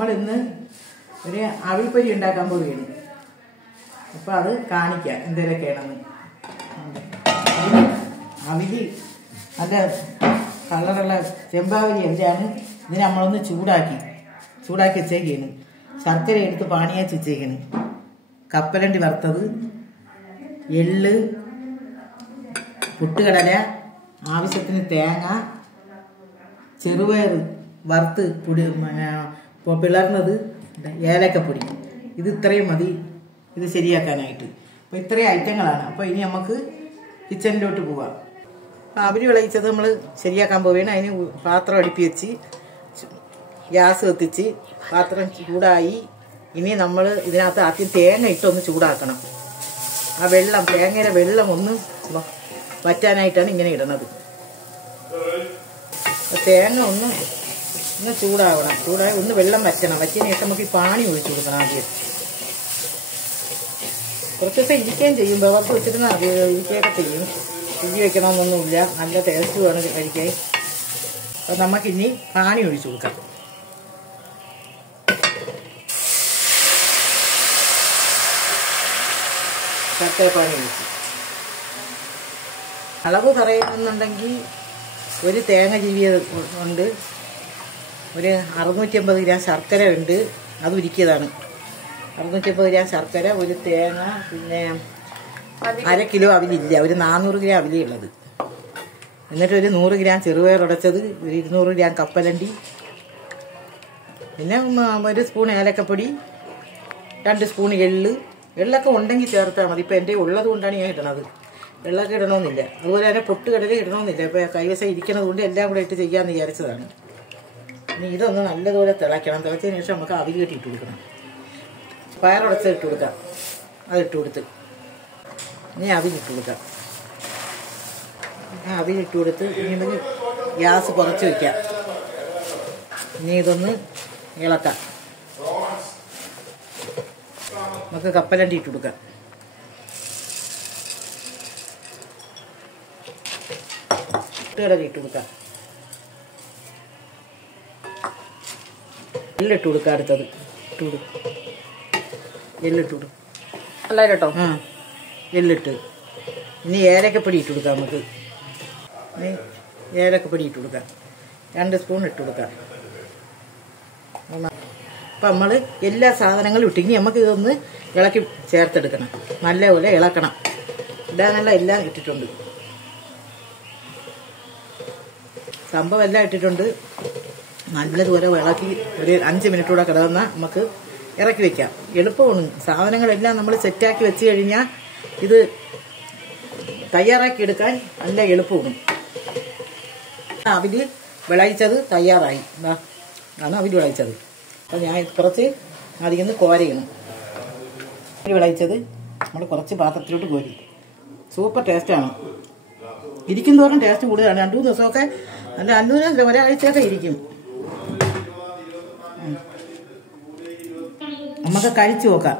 നമ്മൾ ഇന്ന് ഒരു അവിൽപ്പൊരി ഉണ്ടാക്കാൻ പോവുകയാണ്. അപ്പോൾ അത് കാണിക്കാം എന്തൊക്കെയാണെന്ന്. അവില് നല്ല കളറുള്ള ചെമ്പാവലി എവിടെയാണ്. ഇതിന് നമ്മളൊന്ന് ചൂടാക്കി വെച്ചേക്കാണ്. ശർക്കര എടുത്ത് പാനിയാച്ച് വെച്ചേക്കാണ്. കപ്പലണ്ടി വറുത്തത്, എള്ള്, പുട്ടുകടല, ആവശ്യത്തിന് തേങ്ങ, ചെറുപയർ വറുത്ത് പൊടി പിളർന്നത്, ഏലക്കപ്പൊടി. ഇത് ഇത്രയും മതി ഇത് ശരിയാക്കാനായിട്ട്. അപ്പോൾ ഇത്രയും ഐറ്റങ്ങളാണ്. അപ്പോൾ ഇനി നമുക്ക് കിച്ചണിലോട്ട് പോവാം. അപ്പോൾ അവിൽ വിളയിച്ചത് നമ്മൾ ശരിയാക്കാൻ പോവുകയാണ്. അതിന് പാത്രം അടുപ്പി വെച്ച് ഗ്യാസ് കത്തിച്ച് പാത്രം ചൂടായി. ഇനി നമ്മൾ ഇതിനകത്ത് ആദ്യം തേങ്ങ ഇട്ടൊന്ന് ചൂടാക്കണം. ആ വെള്ളം, തേങ്ങയുടെ വെള്ളം ഒന്ന് വറ്റാനായിട്ടാണ് ഇങ്ങനെ ഇടുന്നത്. തേങ്ങ ഒന്ന് ചൂടാവണം. ചൂടായി ഒന്ന് വെള്ളം വറ്റണം. വറ്റിയതിന് ശേഷം നമുക്ക് ഈ പാനി ഒഴിച്ചു കൊടുക്കണം. ആദ്യം കുറച്ച് ദിവസം ഇരിക്കുകയും ചെയ്യും. വിളക്ക് വെച്ചിരുന്ന ഇരിക്കുകയൊക്കെ ചെയ്യും. ഇരി വെക്കണമെന്നൊന്നുമില്ല. നല്ല ടേസ്റ്റ് വേണം കഴിക്കാൻ. അപ്പം നമുക്കിനി പാനി ഒഴിച്ചു കൊടുക്കാം. ശർക്കരപ്പാനി ഒഴിച്ചു. അളവ് പറയുന്നുണ്ടെങ്കിൽ ഒരു തേങ്ങ ജീവിയത് ഉണ്ട്, ഒരു 650 ഗ്രാം ശർക്കര ഉണ്ട്, അത് ഉരുക്കിയതാണ്. 650 ഗ്രാം ശർക്കര, ഒരു തേങ്ങ, പിന്നെ 1/2 കിലോ അവിലില്ല, ഒരു 400 ഗ്രാം അവിലേ ഉള്ളത്. എന്നിട്ട് ഒരു 100 ഗ്രാം ചെറുപയർ ഉടച്ചത്, ഒരു 200 ഗ്രാം കപ്പലണ്ടി, പിന്നെ ഒരു സ്പൂൺ ഏലക്കപ്പൊടി, 2 സ്പൂൺ എള്ളൊക്കെ ഉണ്ടെങ്കിൽ ചേർത്താൽ മതി. ഇപ്പം എൻ്റെ ഉള്ളത് കൊണ്ടാണ് ഞാൻ ഇടണത്. വെള്ളമൊക്കെ ഇടണമെന്നില്ല. അതുപോലെ തന്നെ പൊട്ടുകടല ഇടണമെന്നില്ല. ഇപ്പോൾ കൈവശം ഇരിക്കുന്നത് കൊണ്ട് എല്ലാം കൂടെ ഇട്ട് ചെയ്യാമെന്ന് വിചാരിച്ചതാണ്. ഇനി ഇതൊന്ന് നല്ലതുപോലെ തിളയ്ക്കണം. തിളച്ചതിന് ശേഷം നമുക്ക് അവിൽ കെട്ടിയിട്ട് കൊടുക്കണം. പയറുടച്ച് ഇട്ട് കൊടുക്കാം. അതിട്ട് കൊടുത്ത് ഇനി അവിലിട്ട് കൊടുക്കാം. അവിലിട്ട് കൊടുത്ത് ഇനി നമുക്ക് ഗ്യാസ് കുറച്ച് വയ്ക്കാം. ഇനി ഇതൊന്ന് ഇളക്കാം. നമുക്ക് കപ്പലണ്ടി ഇട്ട് കൊടുക്കാം. പുട്ടുകടല ഇട്ട് കൊടുക്കാം. എള്ളിട്ട് കൊടുക്കാം. അടുത്തത് ഇട്ട് കൊടുക്കും. എള്ളിട്ട് കൊടുക്കും. അല്ല കേട്ടോ. എള്ളിട്ട് ഇനി ഏലക്കപ്പൊടി ഇട്ട് കൊടുക്കാം. നമുക്ക് ഇനി ഏലക്കപ്പൊടി ഇട്ട് കൊടുക്കാം. 2 സ്പൂൺ ഇട്ട് കൊടുക്കാം. അപ്പം നമ്മൾ എല്ലാ സാധനങ്ങളും ഇട്ട് ഇനി നമുക്ക് ഇതൊന്ന് ഇളക്കി ചേർത്തെടുക്കണം. നല്ലപോലെ ഇളക്കണം. ഇടാനുള്ള എല്ലാം ഇട്ടിട്ടുണ്ട്. സംഭവം എല്ലാം ഇട്ടിട്ടുണ്ട്. നല്ലതുപോലെ ഇളക്കി ഒരു 5 മിനിറ്റ് കൂടെ കിടന്നാൽ നമുക്ക് ഇറക്കി വെക്കാം. എളുപ്പമാണ്. സാധനങ്ങളെല്ലാം നമ്മൾ സെറ്റാക്കി വെച്ച് കഴിഞ്ഞാൽ ഇത് തയ്യാറാക്കി എടുക്കാൻ നല്ല എളുപ്പമാണ്. അവില് വിളയിച്ചത് തയ്യാറായി. ആണ് അവില് വിളയിച്ചത്. അപ്പോൾ ഞാൻ കുറച്ച് അതിൽ നിന്ന് കോരയണം. അവില് വിളയിച്ചത് നമ്മൾ കുറച്ച് പാത്രത്തിലോട്ട് കോരി. സൂപ്പർ ടേസ്റ്റാണ്. ഇരിക്കും തോറും ടേസ്റ്റ് കൂടുതലാണ്. 2-3 ദിവസമൊക്കെ അല്ല, 2 ഒരാഴ്ചയൊക്കെ ഇരിക്കും. നമുക്ക് കഴിച്ചു നോക്കാം.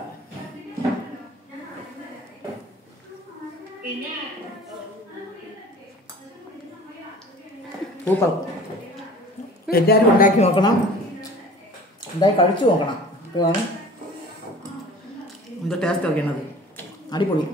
സൂപ്പർ. എല്ലാവരും ഉണ്ടാക്കി നോക്കണം. ഉണ്ടാക്കി കഴിച്ചു നോക്കണം. ഇപ്പോഴാണ് എന്ത് ടേസ്റ്റ് ഒക്കെയാണത്. അടിപൊളി.